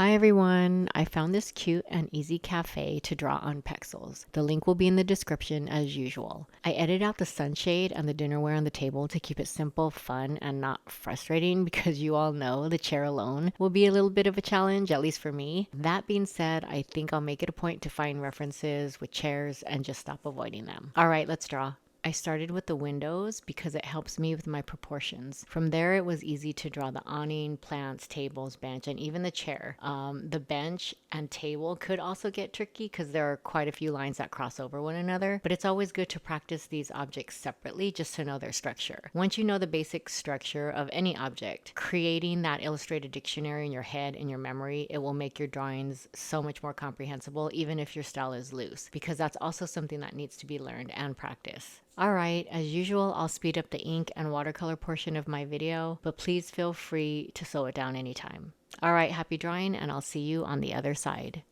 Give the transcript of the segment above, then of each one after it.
Hi everyone! I found this cute and easy cafe to draw on pexels. The link will be in the description as usual. I edited out the sunshade and the dinnerware on the table to keep it simple, fun, and not frustrating because you all know the chair alone will be a little bit of a challenge, at least for me. That being said, I think I'll make it a point to find references with chairs and just stop avoiding them. Alright, let's draw. I started with the windows because it helps me with my proportions. From there, it was easy to draw the awning, plants, tables, bench, and even the chair. The bench and table could also get tricky because there are quite a few lines that cross over one another, but it's always good to practice these objects separately just to know their structure. Once you know the basic structure of any object, creating that illustrated dictionary in your head and your memory, it will make your drawings so much more comprehensible, even if your style is loose, because that's also something that needs to be learned and practiced. Alright, as usual, I'll speed up the ink and watercolor portion of my video, but please feel free to slow it down anytime. Alright, happy drawing, and I'll see you on the other side.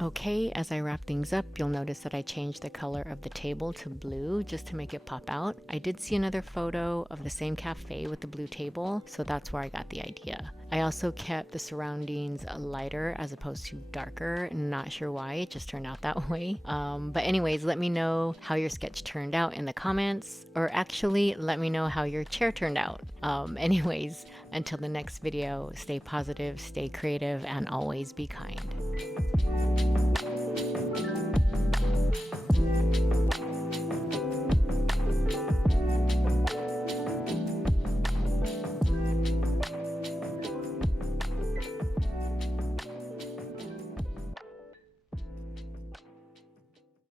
Okay, as I wrap things up, you'll notice that I changed the color of the table to blue just to make it pop out. I did see another photo of the same cafe with the blue table, so that's where I got the idea. I also kept the surroundings lighter as opposed to darker. Not sure why, it just turned out that way. But anyways, let me know how your sketch turned out in the comments, or actually let me know how your chair turned out. Anyways, until the next video, stay positive, stay creative, and always be kind.